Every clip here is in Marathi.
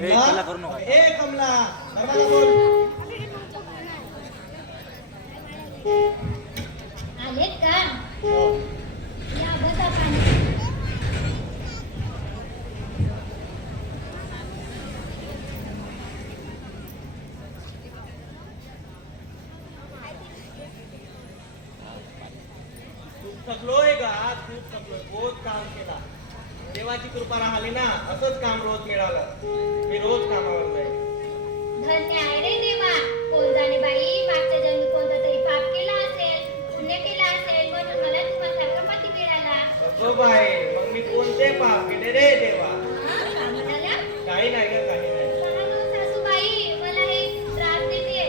कल्ला करू नका. ए कमला बोल आलेत का हो. या बसा पाणी खूप थकलोय का खूप थकलोय बहुत काम केला देवाची कृपा राहिली ना असंच काम रोज मिळालं. मी रोज कामावर जाईल धन्य आहे रे देवा. कोण जाणे बाई मागच्या जन्मी कोणता तरी पाप केला असेल पुण्य केला असेल म्हणून मला तुम्हासारखा पती मिळाला. असो बाई मग मी कोणते पाप केले रे देवा? हा? काही नाही ग काही नाही. हे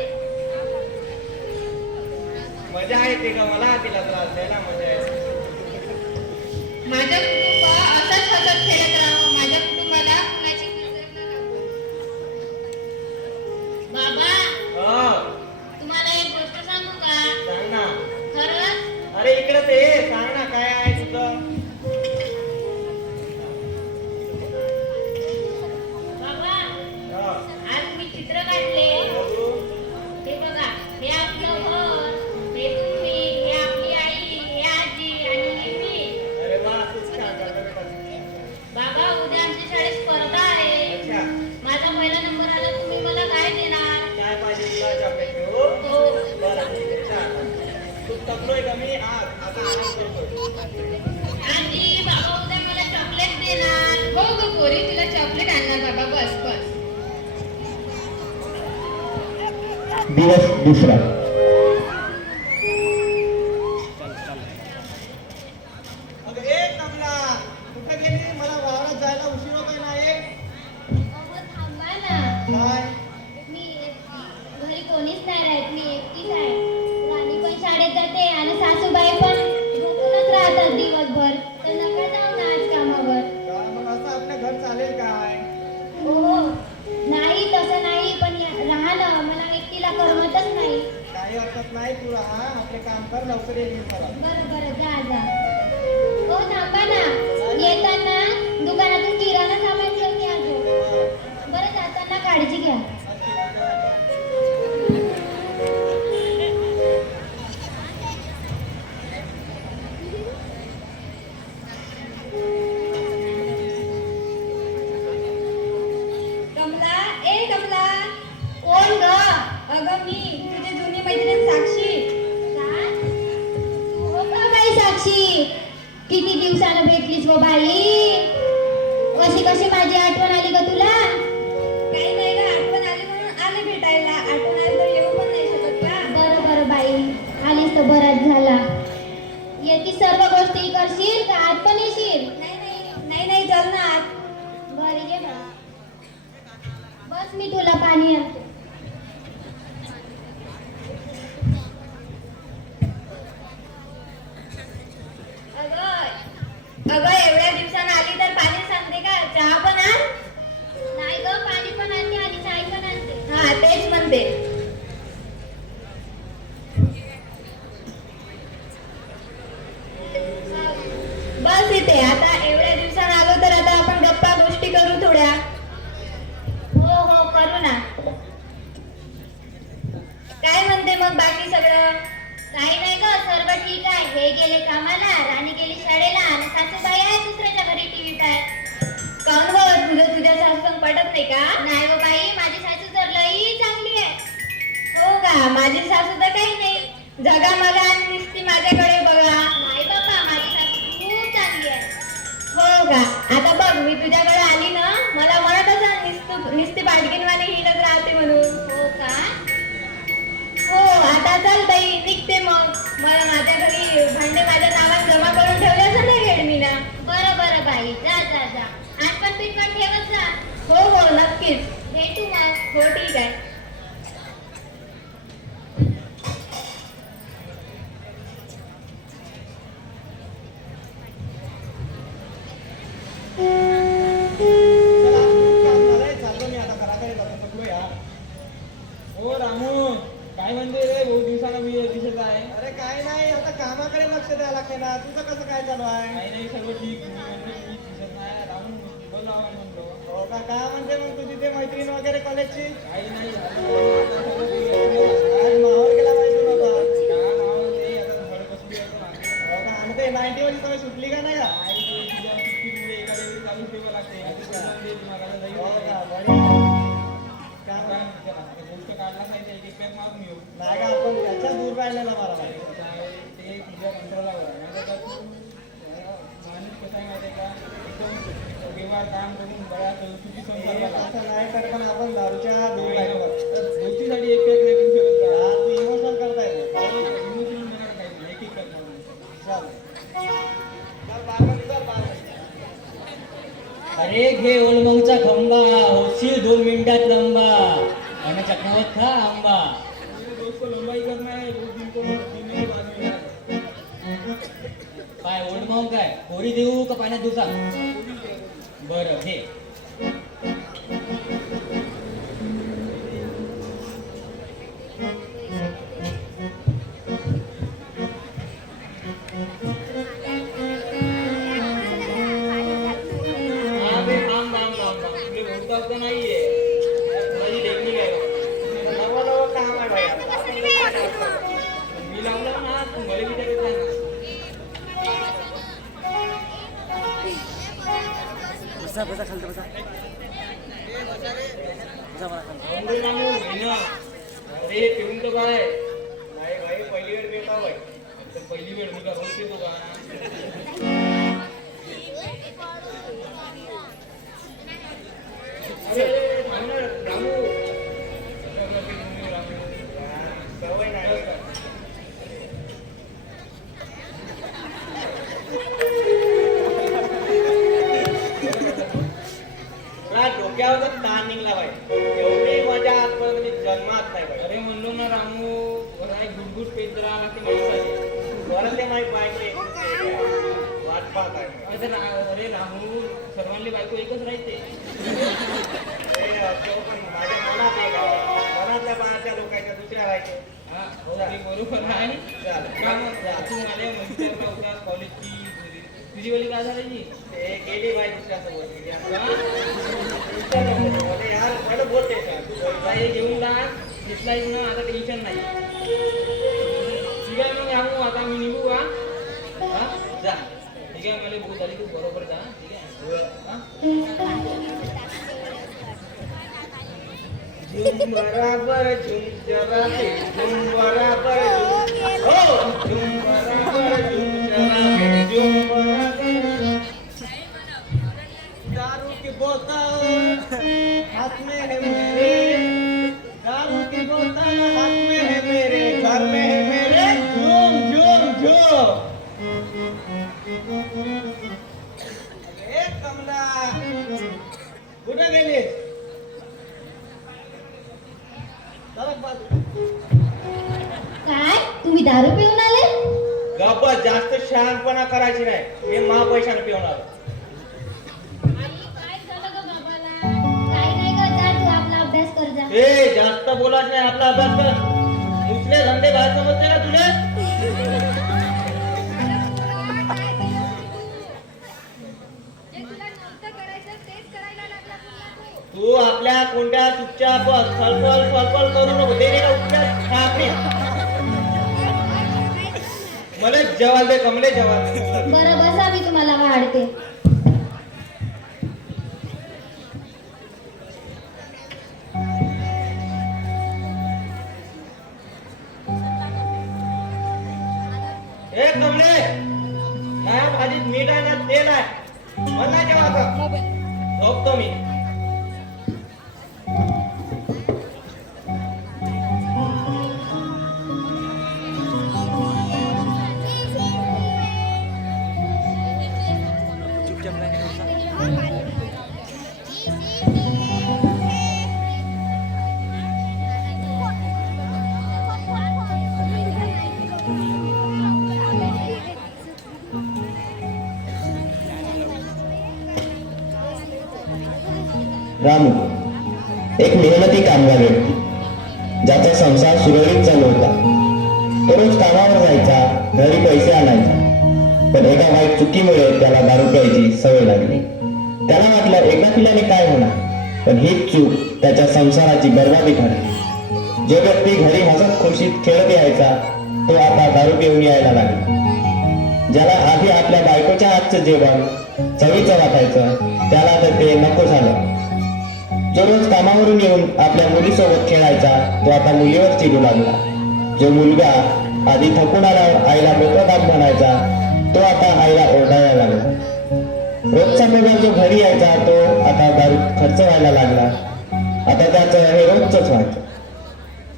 मजा येते का मला तिला त्रास द्यायला मजा येते. माझं बाबा हो. तुम्हाला एक गोष्ट सांगू का? सांग ना. खरंच? अरे इकडे ते सांग दिवस दुसरा. अगं मी तुझी जुनी मैत्रीण साक्षी. हो का बाई साक्षी? किती दिवसानं भेटलीस गो बाई? कशी कशी माझी आठवण आली ग तुला? काही नाही ग आठवण आली म्हणून आले भेटायला. आठवण आली तर येऊ पण नाही शकत का? बरं बरं बाई. आलीस तर बराच झाला. येती सर्व गोष्टी करशील का? आत पण येशील? नाही नाही नाही नाही चल ना आत. ये ना बस मी तुला पाणी आणते. मग बाकी सगळं? काही नाही ग सर्व ठीक आहे. हे गेले कामाला राणी गेली शाळेला आणि सासूबाई आहे दुसऱ्याच्या घरी टीव्ही पाय काऊन बाबा तुझं तुझ्या सासून पटत नाही का? नाही ग बाई माझी सासू तर लई चांगली आहे. हो का? माझी सासू तर काही नाही. जगा मला आणि नुसती माझ्याकडे बघा. नाही बाबा माझी सासू खूप चांगली आहे. हो का? आता बघ मी तुझ्याकडे आता चल का काय म्हणते मग तुझी ते मैत्रीण कॉलेजची काही नाही काम करून बऱ्याच चुकी हे असं नाही तर पण आपण दारूच्या अरे काय? नाही भाई पहिली वेळ पेता बाई तर पहिली वेळ मी का रोज येतो का सर्वांनी बायको एकच राहते. माझ्या मनात आहे का मनातल्या बाळाच्या लोकांच्या दुसऱ्या राहायचे हा, हो, बरोबर आहे. का मग? तू मला म्हणते का उद्या कॉलेजची तुझी वाली काय झाली ते गेली बाई दुसऱ्या सोबत गेली आता. दुसऱ्या सोबत. मला यार मला बोलते का? तू बोल. हे घेऊन जा घेतला ना आता टेन्शन नाही. ठीक आहे मला भूक झाली बरोबर जा ठीक आहे झुम बराबर झुम जरा झुम बराबर झुम झुम बराबर झुम जरा झुम बराबर। दारू की बोतल हाथ में है मेरे। दारू की बोतल हाथ में है मेरे घर में कुठे बाजू काय? तुम्ही दारू पिऊन आले? गप्प जास्त शहाणपणा करायची नाही. मी महा पैशाने पिऊन आलो. ए जास्त बोलाच नाही आपला अभ्यास कर. दुसरे धंदे बाहेर समजते का तुला? तू आपल्या कोणत्या चुपचाप फलफल फलफल करू नको. ते नाही का उपचार छापे मला जवाल दे कमले जवाल. बरं बसा मी तुम्हाला वाढते. ए कमले. नाही भाजीत मीठ आहे ना तेल आहे. मला जेव्हा झोपतो मी. पण एका वाईट चुकीमुळे त्याला दारू प्यायची सवय लागली. त्याला वाटलं एका पिल्याने काय होणार? पण ही चूक त्याच्या संसाराची बर्बादी ठरली. जो व्यक्ती घरी हसत खुशीत खेळत यायचा तो आता दारू पिऊन यायला लागला. ज्याला आधी आपल्या बायकोच्या हातचं जेवण चवीचं वाटायचं त्याला तर ते नको झालं. जो रोज कामावरून येऊन आपल्या मुलीसोबत खेळायचा तो आता मुलीवर चिडू लागला. जो मुलगा आधी थकून आला आईला मोठं काम म्हणायचा तो आता आईला ओरडायला लागला. रोजचा पगार जो घरी यायचा तो आता दारू खर्च व्हायला लागला. आता त्याचं हे रोजच व्हायचं.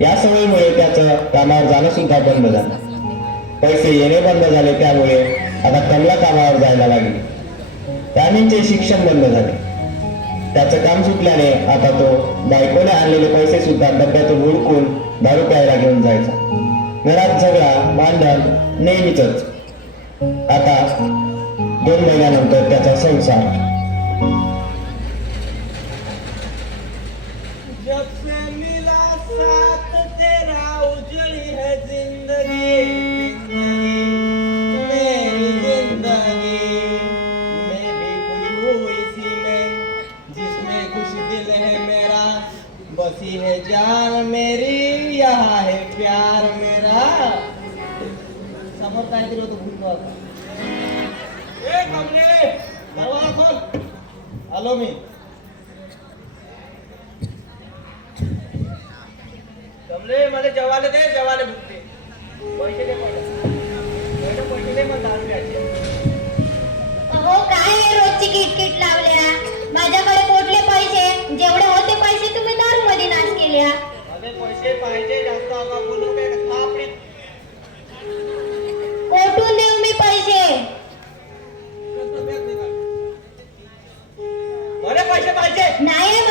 या सवयीमुळे त्याचं कामावर जाणं सुद्धा बंद झालं. पैसे येणे बंद झाले त्यामुळे आता कमला कामावर जायला लागली. राणींचे शिक्षण बंद झाले. त्याचं काम सुटल्याने आता तो बायकोने आणलेले पैसे सुद्धा डब्यातून हुडकून दारू प्यायला घेऊन जायचा. घरात झगडा भांडण नेहमीच आता दोन महिन्यानंतर त्याचा संसार. जब मिला है जिंदगी। भी जिसमें है मेरा बसी है जान मेरी यहाँ है प्यार मेरा। समोर काहीतरी होतं आलो मी. कमले मला जेवायला दे जेवायला भुकते पैसे दे पहिले पैसे दे मग दारू घ्यायचे अहो काय हे रोजची किटकिट लावल्या? माझ्याकडे कुठले पैसे जेवढे होते पैसे तुम्ही दारू मध्ये नाश केल्या. मला पैसे पाहिजे जास्त आगा बोलू काय पाहिजे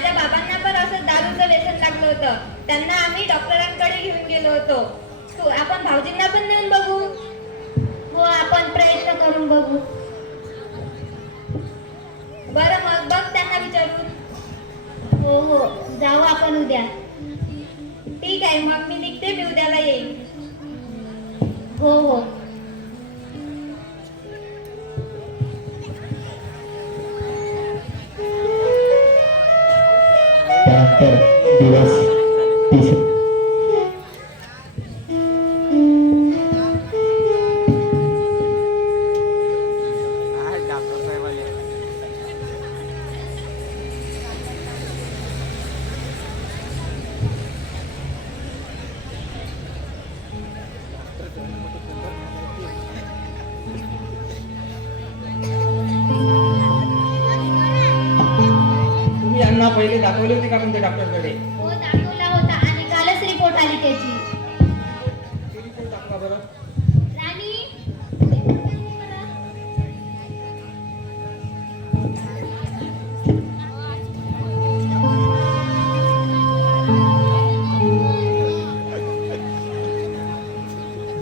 माझ्या बाबांना पण असं दारूचं व्यसन लागलं होतं. त्यांना आम्ही डॉक्टरांकडे घेऊन गेलो होतो. तू आपण भाऊजींना पण नेऊन बघू? हो आपण प्रयत्न करून बघू. बरं मग बघ त्यांना विचारून. हो हो जाऊ आपण उद्या. ठीक आहे मग मी निघते मी उद्याला येईन. हो हो. बहात्तर दिवस तुम्ही यांना पहिले दाखवले होते का कोणत्या डॉक्टरकडे हो दाखवला होता आणि कालच रिपोर्ट आली त्याची. ते report दाखवा बरं. राणी?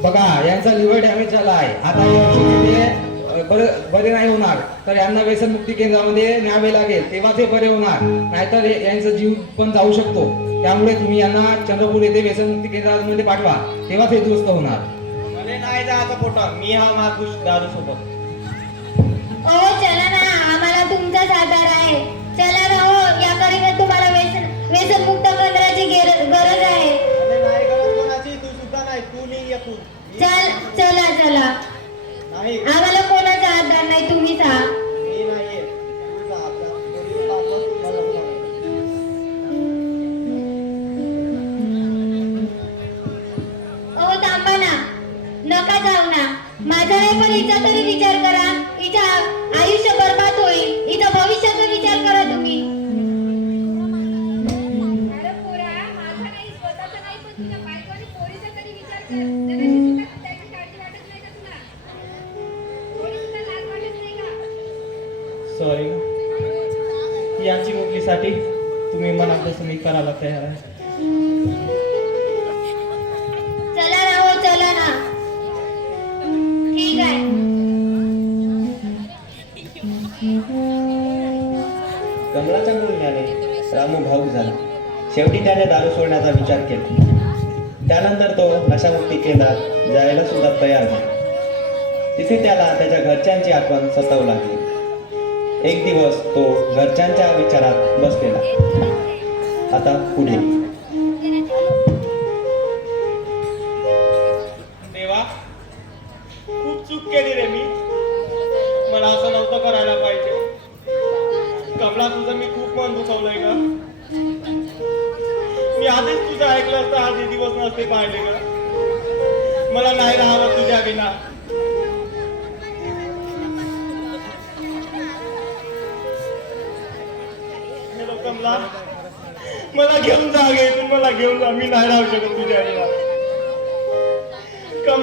बघा यांचा लिव्हर डॅमेज झाला आहे. आता बरे नाही होणार. तर यांना व्यसनमुक्ती केंद्रामध्ये न्यावे लागेल तेव्हा ते बरे होणार. नाहीतर हे- यांचा जीव पण जाऊ शकतो. त्यामुळे तुम्ही यांना चंद्रपूर येथे व्यसनमुक्ती केंद्रामध्ये पाठवा तेव्हा ते दुरुस्त होणार. नाही जायचं पोटा मी हा मागूस दारू सोबत चला ना आम्हाला तुमचाच आधार आहे. चला ना हो याकरिता तुम्हाला व्यसन व्यसनमुक्त केंद्राची गेर- गरज आहे. मला नाही गरज कोणाची? तू सुद्धा नाही तू नाही येतो चल चला चला. नाही. आम्हाला कोणाचा आधार नाही तुम्हीच यांची मुलीसाठी तुम्ही जसं मी करायला तयार आहे. चला ना हो चला ना. ठीक आहे. कमलाच्या बोलण्याने रामू भाऊक झाला. शेवटी त्याने दारू सोडण्याचा विचार केला. त्यानंतर तो नशामुक्ती केंद्रात जायला सुद्धा तयार झाला. तिथे त्याला त्याच्या घरच्यांची आठवण सतावू लागली. एक दिवस तो घरच्यांच्या विचारात बसलेला. आता पुढे.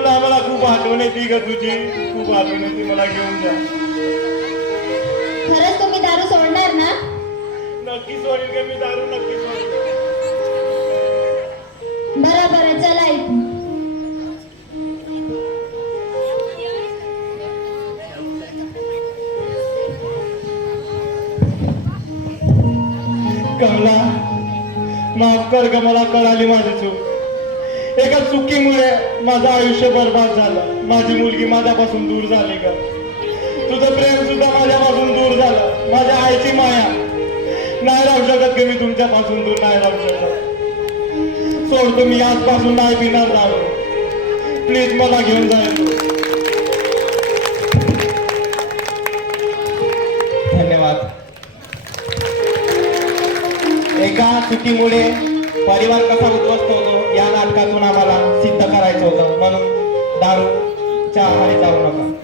कमला मला खूप आठवण येते ग तुझी. खूप आठवण येते मला घेऊन जा. खरंच तुम्ही दारू सोडणार ना? नक्की सोडेल का मी दारू नक्की सोडेल. बरं बरं चला इथून. कमला माफ कर ग मला कळाली माझी चूक. एका चुकीमुळे माझं आयुष्य बर्बाद झालं. माझी मुलगी माझ्यापासून दूर झाली ग. तुझं प्रेम सुद्धा माझ्यापासून दूर झालं. माझ्या आईची माया. नाही राहू शकत की मी तुमच्यापासून दूर नाही राहू शकत. सोडतो मी आजपासून नाही पिणार राहू. प्लीज मला घेऊन जाईल धन्यवाद. एका चुकीमुळे परिवार कसा उद्ध्वस्त होतो? होतं म्हणून दारूच्या आहारी जाऊ नका